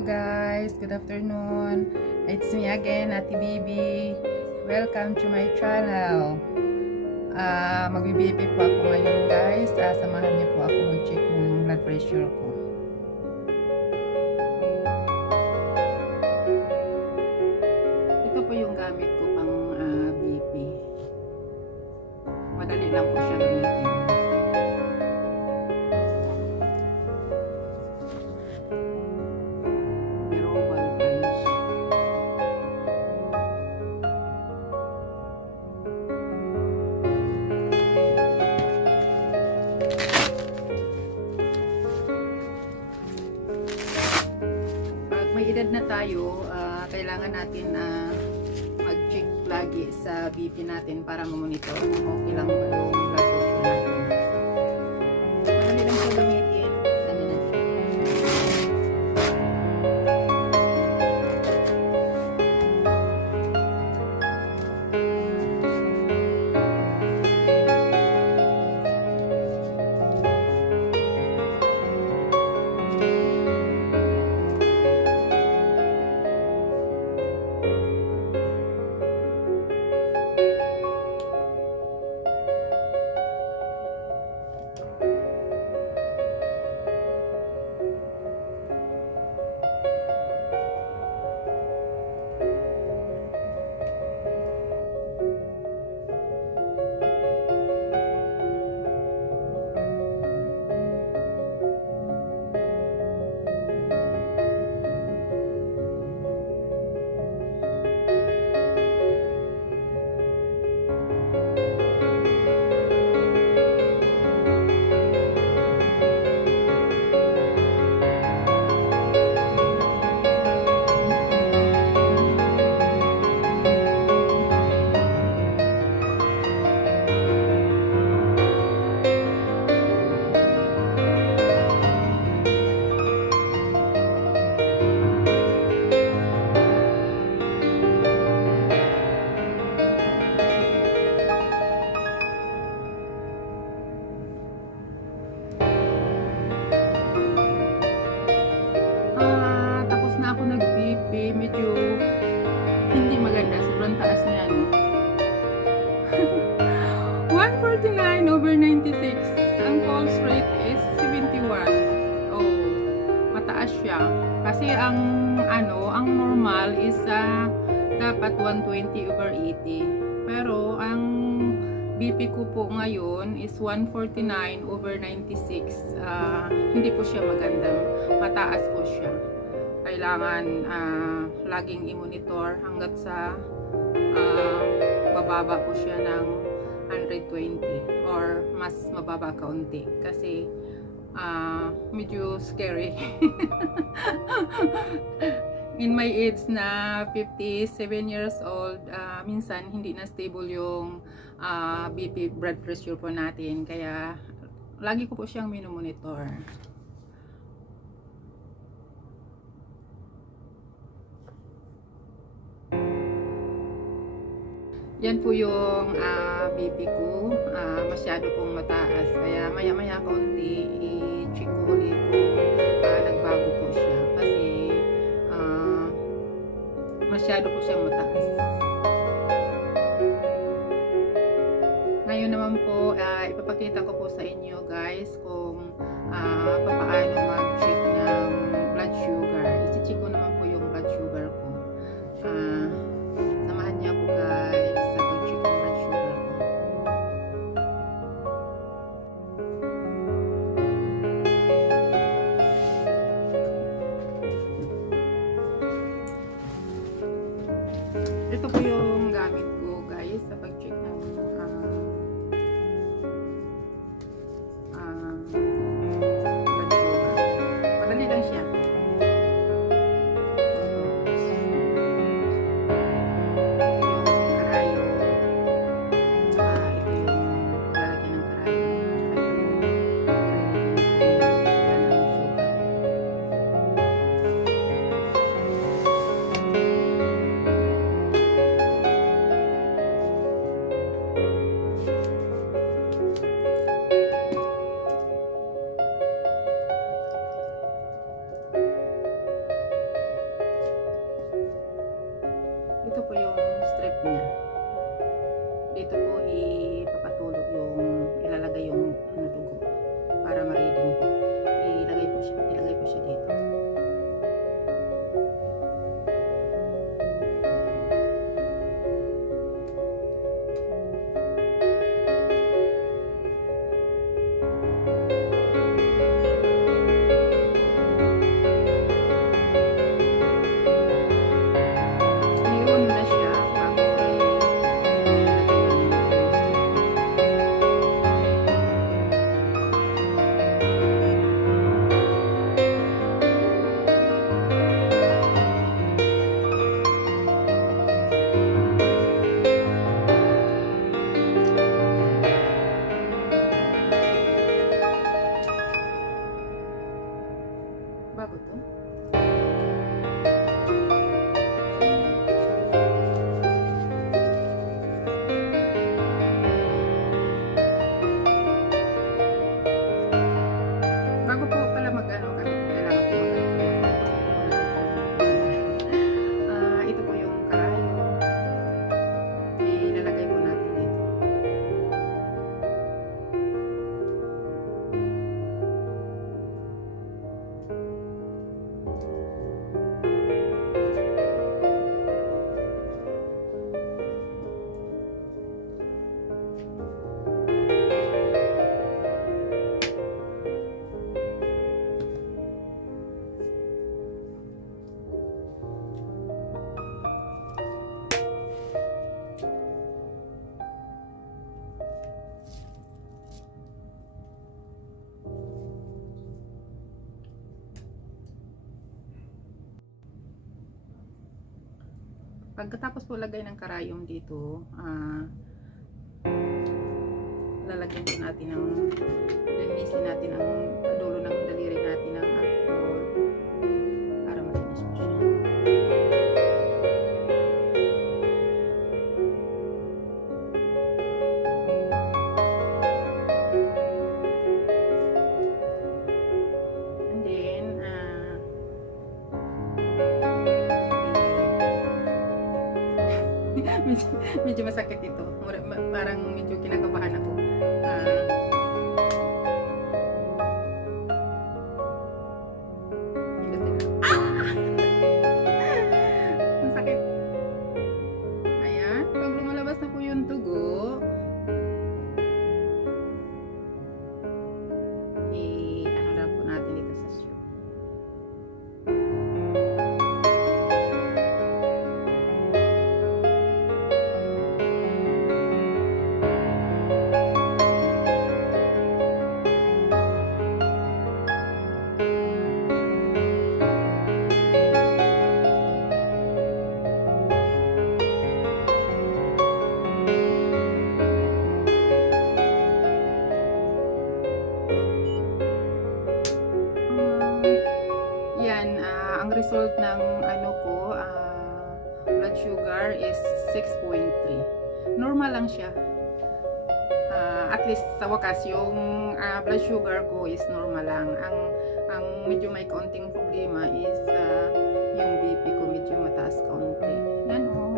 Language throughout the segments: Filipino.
Hello guys, good afternoon. It's me again, Ate Bibi. Welcome to my channel. Magbibibi po ako ngayon guys. Samahan niyo po ako mag-check ng blood pressure ko. Ito po yung gamit ko pang BP. Madali lang po siya gamitin. May edad na tayo, kailangan natin na mag-check lagi sa BP natin para ma-monitor kung okay lang ba yung blood pressure natin. Madali lang siya gamitin. Ano na siya. Tapos na ako nag-BP, medyo hindi maganda, sobrang taas niya, no? 149/96. Ang pulse rate is 71. Oh, mataas siya. Kasi ang normal is dapat 120/80. Pero ang BP ko po ngayon is 149/96. Hindi po siya maganda. Mataas po siya. Kailangan laging i-monitor hanggat sa bababa po siya ng 120 or mas mababa kaunti. Kasi medyo scary. In my age na 57 years old, minsan hindi na stable yung BP blood pressure po natin, kaya lagi ko po siyang minomonitor. Yan po yung BP ko, masyado pong mataas, kaya maya maya kaunti i-check ko ulit kung nagbago po siya, kasi masyado po siyang mataas. Ngayon naman po, ipapakita ko po sa inyo guys kung paano mag-check ng blood sugar. I-check ko naman po yung blood sugar ko. Samahan niyo ako guys sa pag-check ng blood sugar ko. Ito po yung gamit ko guys sa pag-check ng blood sugar. Madali lang siya. pagkatapos po lagay ng karayom dito, lalagyan po natin ng, linisin natin ang dulo ng daliri natin ng alcohol para malinis po siya. And then, medyo masakit ito. Parang medyo kinakabahan ako. Ang sakit. Ayan. Pag lumalabas na po yung dugo, ano na po natin dito sa soup. Yan, ang result ng ano ko, blood sugar is 6.3. Normal lang siya. At least sa wakas, yung blood sugar ko is normal lang. Ang medyo may kaunting problema is yung BP ko medyo mataas kaunti. Yan o,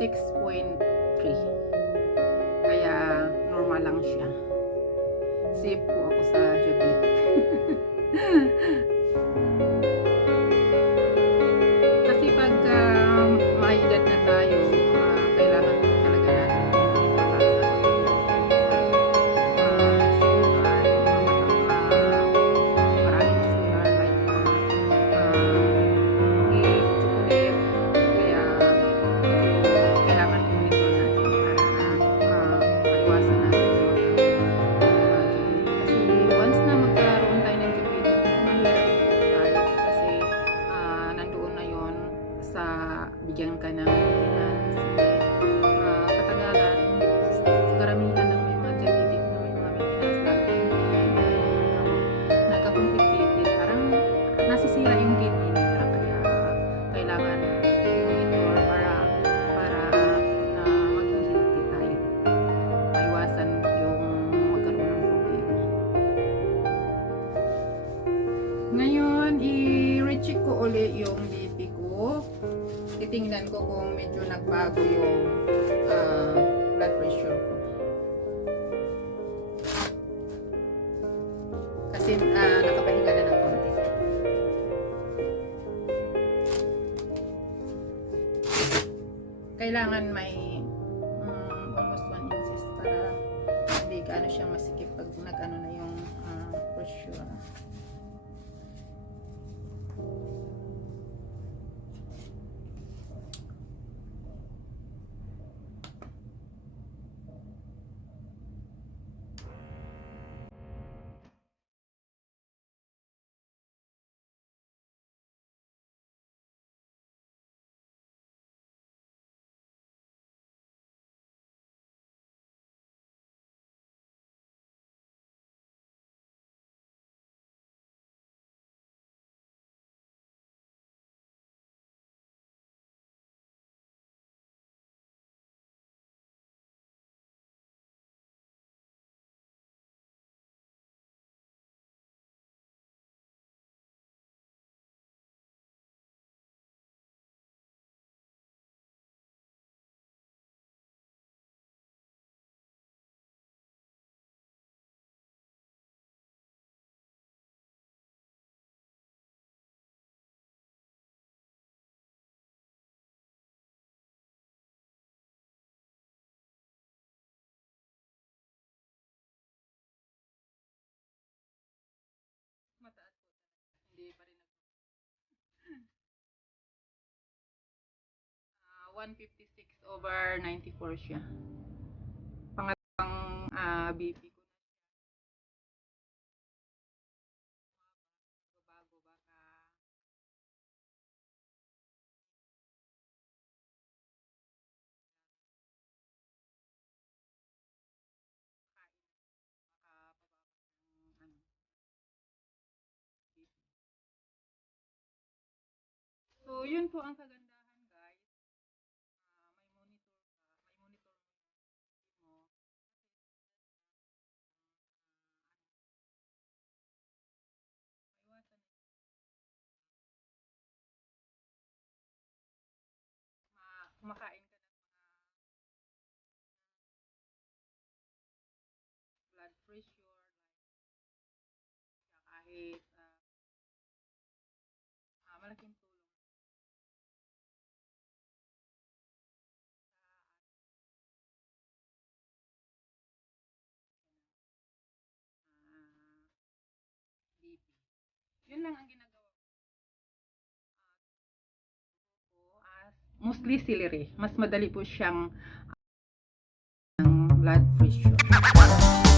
6.3. Kaya normal lang siya. Safe po ako sa diabetic. Kasi pag may edad na tayo, kailangan talaga natin yung maraming sugar like cake, chocolate, kaya kailangan i-monitor natin para maiwasan natin yung diabetes. Kasi once na magkaroon tayo ng diabetes, mahirap tayo kasi nandoon na yon sa bigyan ka ng maintenance. Katagalan, karamihan ng may mga diabetic na may mga maintenance lalo na hindi makainom ng gamot, nagka-complicated, parang nasisira yung kidney nila, kaya kailangan i-monitor para maging healthy tayo, maiwasan yung magkaroon ng problema. Ngayon, i-recheck ko uli yung BP ko. Titingnan ko kung medyo nagbago yung blood pressure ko. Kasi nakapahinga na ng konti. Kailangan may almost 1 inches para hindi gaano siya masikip pag nag-ano na yung pressure. Mataas po talaga. Hindi pa rin 156/94 siya. Pangalawang BP ko. Bago baka yun po ang kagandahan, guys. May monitor mo yung BP mo. Maiwasan na kumakain ka ng mga blood pressure, like kahit malaking tulong sa BP. Yun lang ang ginagawa ko as mostly celery. Mas madali po siyang blood pressure.